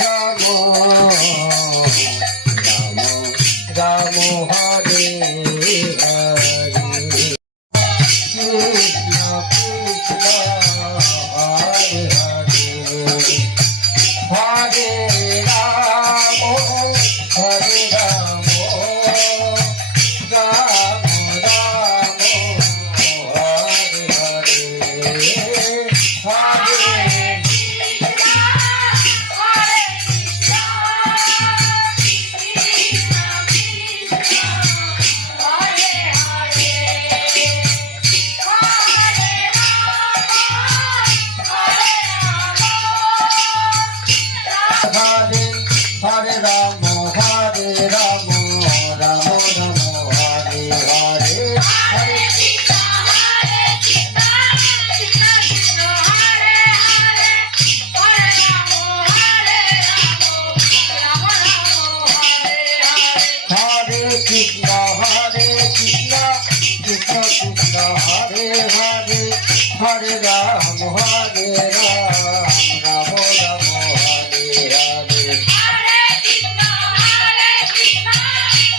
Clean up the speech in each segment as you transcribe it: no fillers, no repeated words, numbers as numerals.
রাম রাম রাম হরে হরে কৃষ্ণ কৃষ্ণ হরে হরে হরে রাম হরে Ram Ram Ram Hare Hare Hare Hare Rama, Hare Rama, Rama Rama, Hare Hare, Hare Krishna, Hare Krishna, Krishna Krishna, Hare Hare, Hare Rama, Hare Rama, Rama Rama, Hare Hare, Hare Krishna, Hare Krishna,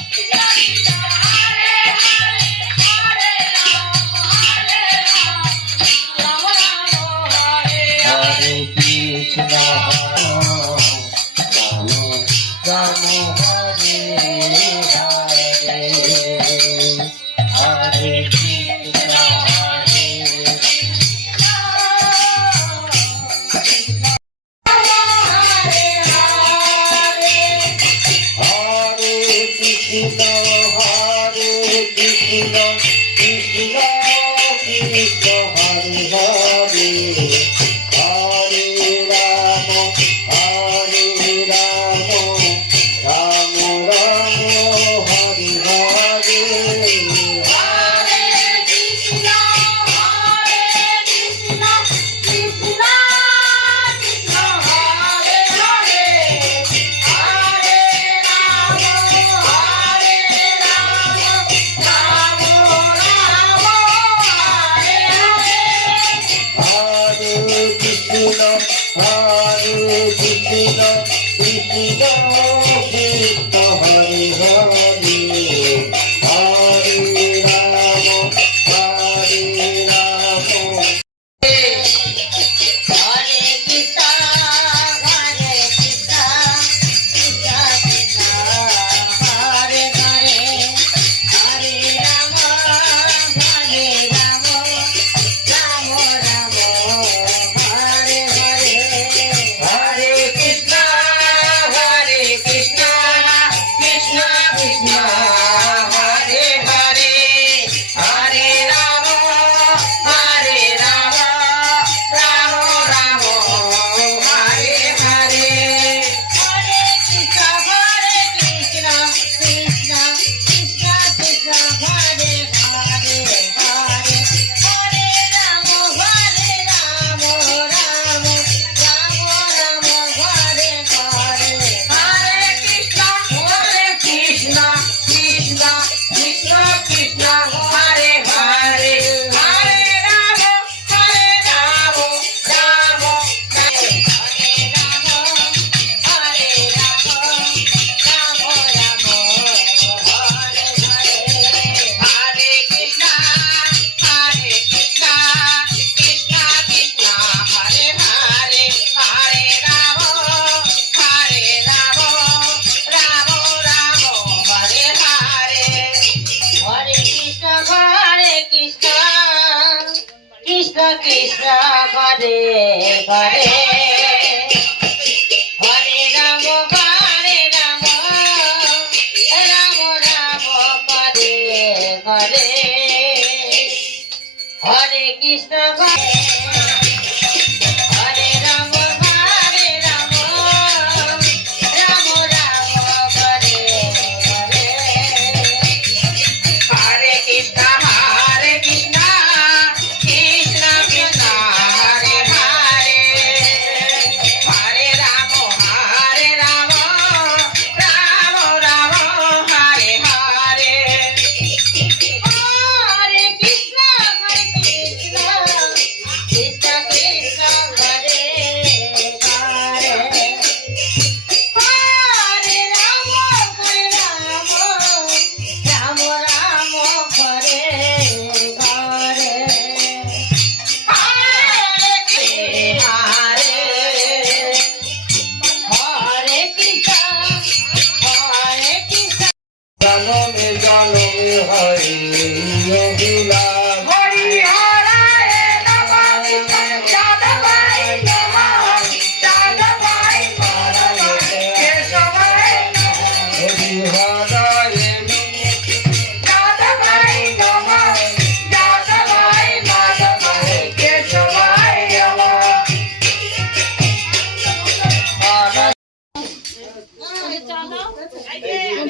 Krishna Krishna, Hare Hare, Hare Rama, Hare Rama, Rama Rama, Hare Hare. Krishna Hare Hare Hare Rama Hare Rama Rama Rama Hare Hare Hare Krishna Hare Hare Rama Hare Rama Rama Rama Hare Hare Hare Krishna Hare Krishna Krishna Krishna Hare Hare Hare Rama Hare Rama Rama Rama Hare Hare Hare Krishna Krishna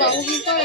বাবু কি করে?